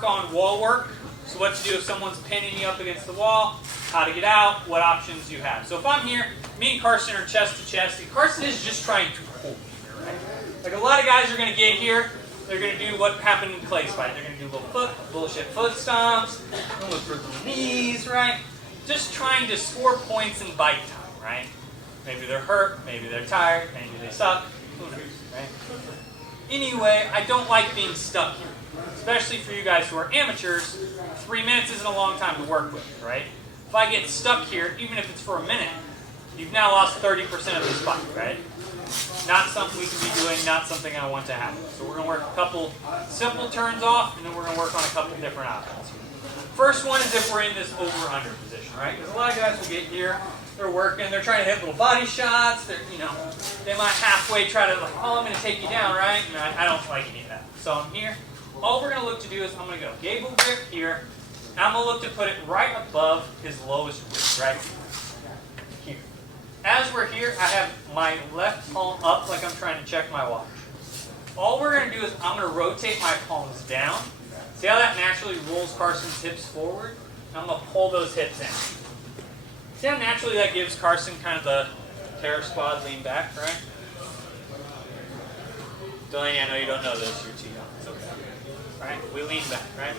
work on wall work. So what to do if someone's pinning you up against the wall, how to get out, what options you have. So if I'm here, me and Carson are chest to chest, and Carson is just trying to hold me here, right? Like a lot of guys are going to get here, they're going to do what happened in Clay's fight. They're going to do bullshit foot stomps, look for the knees, right? Just trying to score points in bite time, right? Maybe they're hurt, maybe they're tired, maybe they suck, who knows, right? Anyway, I don't like being stuck here. Especially for you guys who are amateurs, 3 minutes isn't a long time to work with, right? If I get stuck here, even if it's for a minute, you've now lost 30% of this fight, right? Not something we can be doing, not something I want to happen. So we're going to work a couple simple turns off, and then we're going to work on a couple different options. First one is if we're in this over-under position, right? Because a lot of guys will get here, they're working, they're trying to hit little body shots, they might halfway try to, like, oh, I'm going to take you down, right? And I don't like any of that. So I'm here. All we're going to look to do is I'm going to go gable grip here, and I'm going to look to put it right above his lowest wrist, right here. As we're here, I have my left palm up like I'm trying to check my watch. All we're going to do is I'm going to rotate my palms down. See how that naturally rolls Carson's hips forward? And I'm going to pull those hips in. See how naturally that gives Carson kind of the terror squad lean back, right? Delaney, I know you don't know this, you're too young. It's okay. Right? We lean back, right?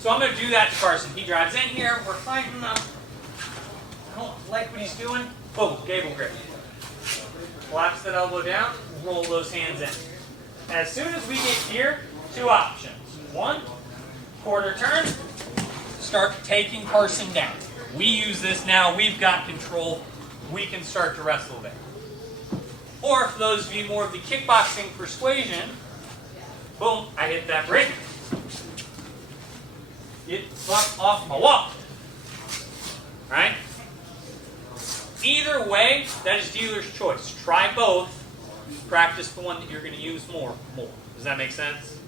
So I'm going to do that to Carson. He drives in here, we're fighting him. I don't like what he's doing. Boom, gable grip. Collapse that elbow down, roll those hands in. As soon as we get here, two options. One, quarter turn, start taking Carson down. We use this now, we've got control, we can start to wrestle there. Or for those of you more of the kickboxing persuasion, boom, I hit that break. Get fucked off my wall. Right? Either way, that is dealer's choice. Try both. Practice the one that you're going to use more. Does that make sense?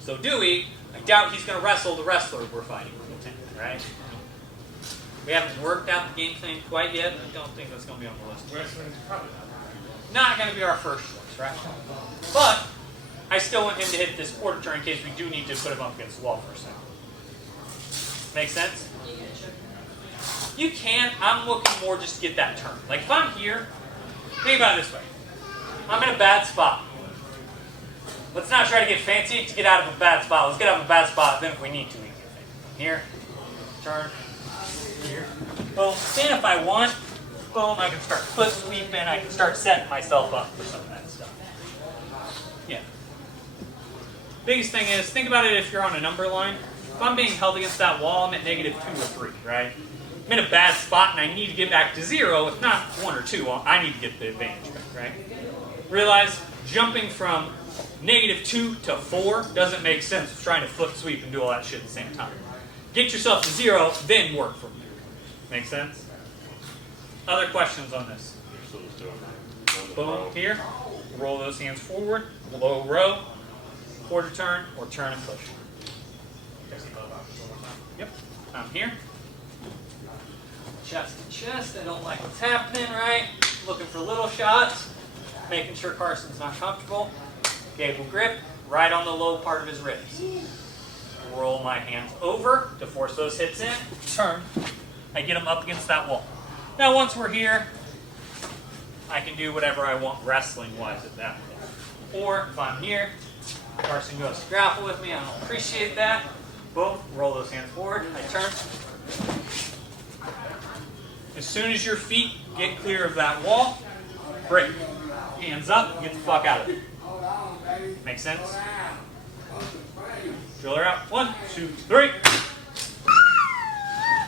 So Dewey, I doubt he's going to wrestle the wrestler we're fighting. Right? We haven't worked out the game plan quite yet. I don't think that's going to be on the list. Wrestling's probably not going to be our first choice, right? But I still want him to hit this quarter turn in case we do need to put him up against the wall for a second. Make sense? You can. I'm looking more just to get that turn. Like if I'm here, think about it this way. I'm in a bad spot. Let's not try to get fancy to get out of a bad spot. Let's get out of a bad spot, then if we need to, we can get fancy. Here, turn, here. Boom. Then if I want, boom, I can start foot sweeping. I can start setting myself up for some of that stuff. Yeah. Biggest thing is, think about it if you're on a number line. If I'm being held against that wall, I'm at -2 or 3, right? I'm in a bad spot and I need to get back to 0. If not 1 or 2, well, I need to get the advantage back, right? Realize jumping from -2 to 4 doesn't make sense of trying to foot sweep and do all that shit at the same time. Get yourself to 0, then work from there. Make sense? Other questions on this? Boom, here. Roll those hands forward. Low row. Quarter turn or turn and push. Yep. I'm here. Chest to chest. I don't like what's happening, right? Looking for little shots. Making sure Carson's not comfortable. Gable grip. Right on the low part of his ribs. Roll my hands over to force those hips in. Turn. I get them up against that wall. Now once we're here, I can do whatever I want wrestling-wise at that point. Or if I'm here, Carson goes to grapple with me. I don't appreciate that. Boom. Roll those hands forward. I turn. As soon as your feet get clear of that wall, break. Hands up, get the fuck out of it. Make sense? Driller out. 1, 2, 3.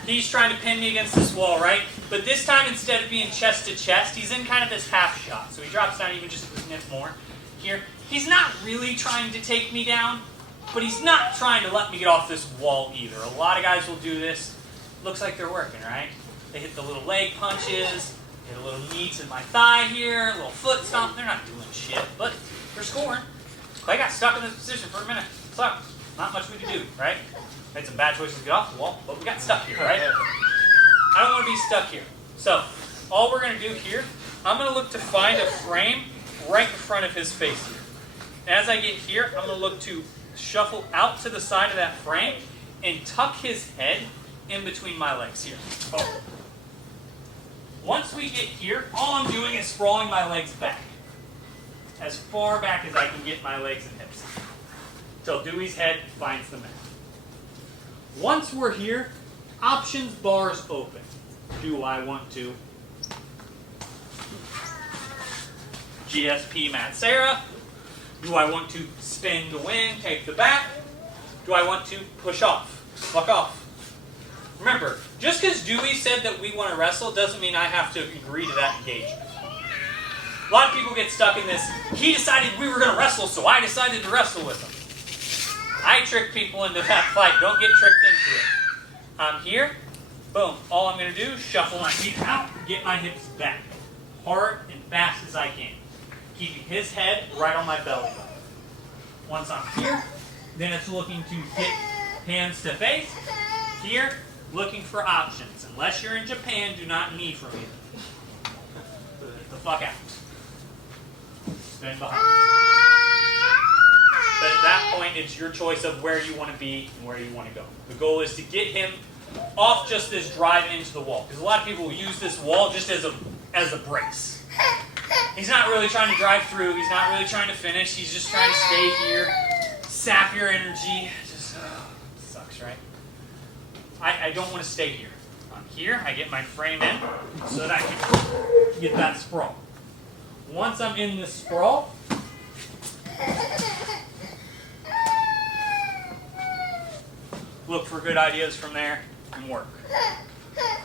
He's trying to pin me against this wall, right? But this time, instead of being chest to chest, he's in kind of this half shot. So he drops down even just a sniff more. Here, he's not really trying to take me down, but he's not trying to let me get off this wall either. A lot of guys will do this. Looks like they're working, right? They hit the little leg punches, hit a little knee to my thigh here, a little foot stomp. They're not doing shit, but they're scoring. I got stuck in this position for a minute. Sucked. Not much we could do, right? Made some bad choices to get off the wall, but we got stuck here, right? I don't want to be stuck here. So, all we're going to do here, I'm going to look to find a frame right in front of his face here. As I get here, I'm going to look to shuffle out to the side of that frame and tuck his head in between my legs here. Oh. Once we get here, all I'm doing is sprawling my legs back. As far back as I can get my legs and hips. Till Dewey's head finds the mat. Once we're here, options bars open. Do I want to GSP Matt Serra? Do I want to spin to win, take the back? Do I want to push off, fuck off? Remember, just because Dewey said that we want to wrestle doesn't mean I have to agree to that engagement. A lot of people get stuck in this, he decided we were going to wrestle, so I decided to wrestle with him. I trick people into that fight. Don't get tricked into it. I'm here. Boom. All I'm going to do is shuffle my feet out, get my hips back. Hard and fast as I can. Keeping his head right on my belly button. Once I'm here, then it's looking to get hands to face. Here, looking for options. Unless you're in Japan, do not knee from either. The fuck out. Spin behind. But at that point, it's your choice of where you want to be and where you want to go. The goal is to get him off just this drive into the wall. Because a lot of people will use this wall just as a brace. He's not really trying to drive through. He's not really trying to finish. He's just trying to stay here, sap your energy. Just sucks, right? I don't want to stay here. I'm here. I get my frame in so that I can get that sprawl. Once I'm in this sprawl, look for good ideas from there and work.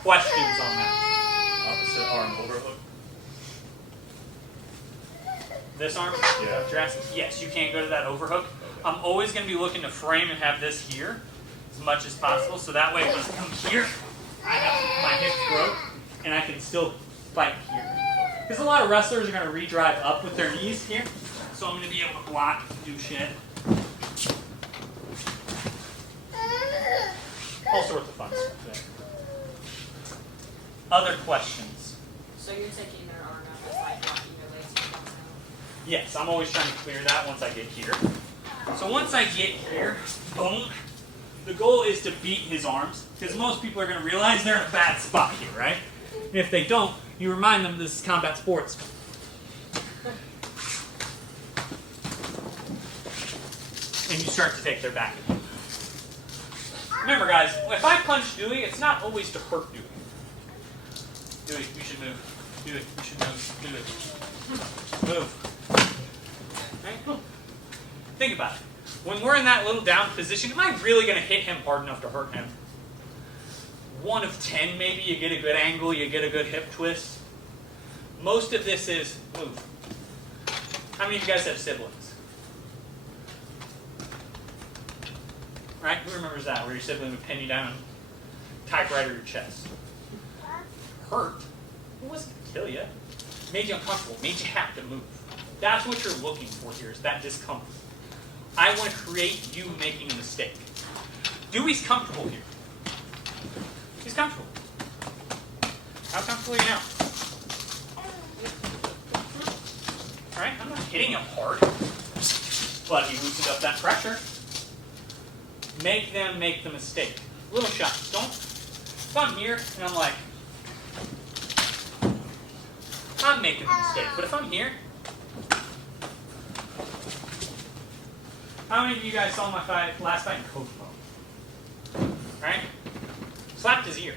Questions on that? Opposite arm overhook. This arm? Yeah. Jurassic? Yes, you can't go to that overhook. I'm always going to be looking to frame and have this here as much as possible, so that way when I come here, I have my hips broke, and I can still fight here. Because a lot of wrestlers are going to redrive up with their knees here, so I'm going to be able to block and do shit. All sorts of fun stuff there. Other questions? So you're taking their arm out, that's like blocking their legs from coming out? Yes, I'm always trying to clear that once I get here. So once I get here, boom, the goal is to beat his arms, because most people are going to realize they're in a bad spot here, right? And if they don't, you remind them this is combat sports. And you start to take their back. Remember, guys, if I punch Dewey, it's not always to hurt Dewey. Dewey, you should move. Dewey, you should move. Dewey. Move. Right? Move. Think about it. When we're in that little down position, am I really going to hit him hard enough to hurt him? 1 of 10, maybe you get a good angle, you get a good hip twist. Most of this is move. How many of you guys have siblings? Right? Who remembers that? Where your sibling would pin you down and typewriter your chest. Hurt. It wasn't going to kill you. Made you uncomfortable. Made you have to move. That's what you're looking for here, is that discomfort. I want to create you making a mistake. Dewey's comfortable here. He's comfortable. How comfortable are you now? Alright, I'm not hitting him hard. But he loosened up that pressure. Make them make the mistake. Little shots. Don't. If I'm here and I'm like, I'm making a mistake. But if I'm here, how many of you guys saw my last fight in Coach Mode? Right? Slapped his ear.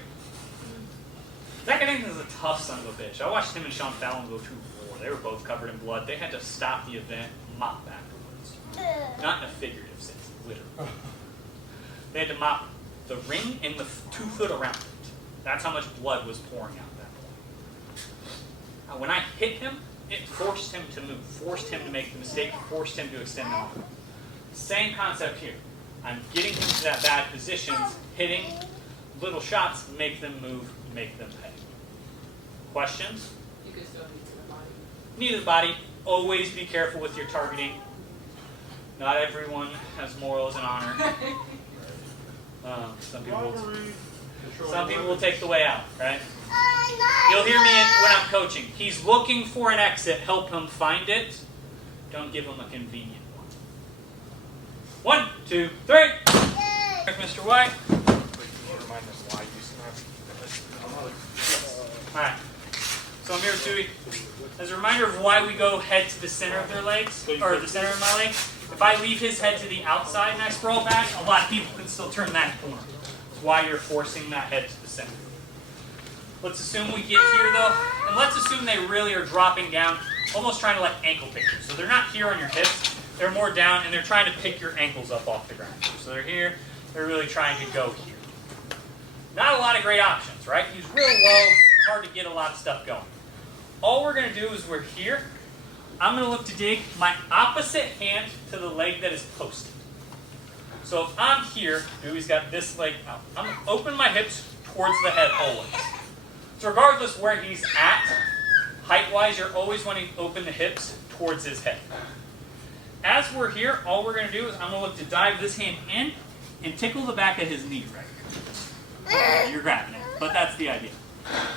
Zach Ennington is a tough son of a bitch. I watched him and Sean Fallon go 2-4. They were both covered in blood. They had to stop the event, mop afterwards. Not in a figurative sense, literally. They had to mop the ring and the 2 foot around it. That's how much blood was pouring out at that point. When I hit him, it forced him to move, forced him to make the mistake, forced him to extend the arm. Same concept here. I'm getting him to that bad positions, hitting little shots, make them move, make them pay. Questions? You could still knee to the body. Knee to the body. Always be careful with your targeting. Not everyone has morals and honor. Some people will take the way out, right? You'll hear me when I'm coaching. He's looking for an exit. Help him find it. Don't give him a convenient one. 1, 2, 3. Mr. White. Alright. So I'm here with Dewey. As a reminder of why we go head to the center of their legs, or the center of my leg. If I leave his head to the outside and I sprawl back, a lot of people can still turn that corner. That's why you're forcing that head to the center. Let's assume we get here though, and let's assume they really are dropping down, almost trying to like ankle pick you. So they're not here on your hips, they're more down and they're trying to pick your ankles up off the ground. So they're here, they're really trying to go here. Not a lot of great options, right? He's real low, hard to get a lot of stuff going. All we're going to do is we're here. I'm going to look to dig my opposite hand to the leg that is posted. So if I'm here, Dewey's got this leg out. I'm going to open my hips towards the head always. So regardless where he's at, height-wise, you're always wanting to open the hips towards his head. As we're here, all we're going to do is I'm going to look to dive this hand in and tickle the back of his knee right here. You're grabbing it, but that's the idea.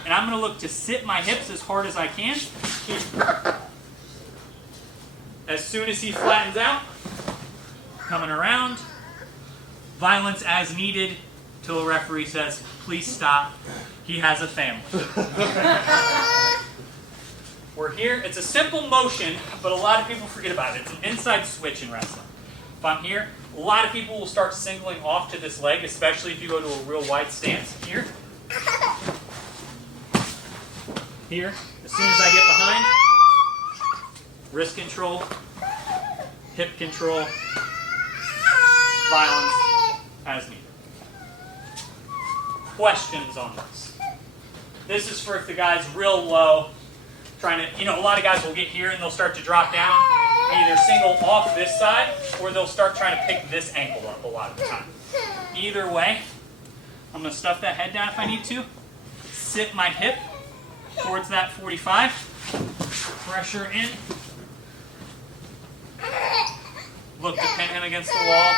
And I'm going to look to sit my hips as hard as I can. As soon as he flattens out, coming around, violence as needed till a referee says, please stop, he has a family. We're here, it's a simple motion, but a lot of people forget about it. It's an inside switch in wrestling. If I'm here, a lot of people will start singling off to this leg, especially if you go to a real wide stance. Here. Here, as soon as I get behind, wrist control, hip control, violence as needed. Questions on this? This is for if the guy's real low, trying to, a lot of guys will get here and they'll start to drop down, either single off this side, or they'll start trying to pick this ankle up a lot of the time. Either way, I'm going to stuff that head down if I need to, sit my hip towards that 45, pressure in, look to pin him against the wall,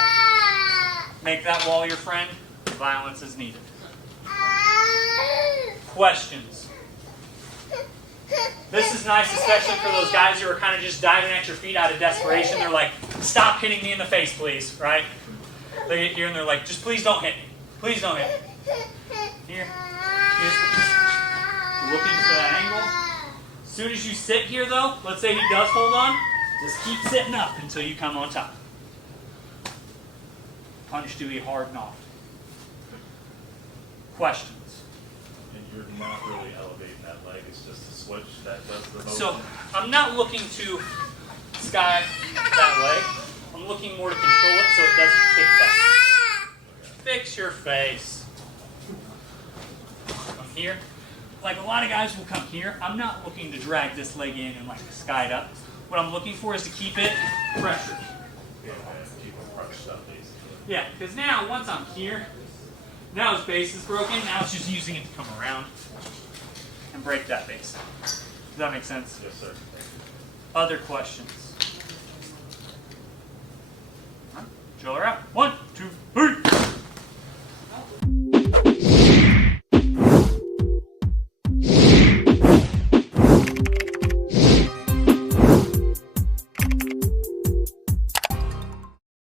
make that wall your friend, violence is needed. Questions? This is nice, especially for those guys who are kind of just diving at your feet out of desperation. They're like, stop hitting me in the face, please, right? They get here and they're like, just please don't hit me. Please don't hit me. Here. Looking for that angle. As soon as you sit here though, let's say he does hold on, just keep sitting up until you come on top. Punch Dewey hard and often. Questions? And you're not really elevating that leg, it's just a switch that does the motion. So I'm not looking to sky that leg. I'm looking more to control it so it doesn't kick back. Fix your face. I'm here. Like a lot of guys will come here. I'm not looking to drag this leg in and like sky it up. What I'm looking for is to keep it pressured. Yeah, keep it crunched up basically. Yeah, because now once I'm here, now his base is broken. Now it's just using it to come around and break that base. Does that make sense? Yes, sir. Other questions? Drill her out. 1.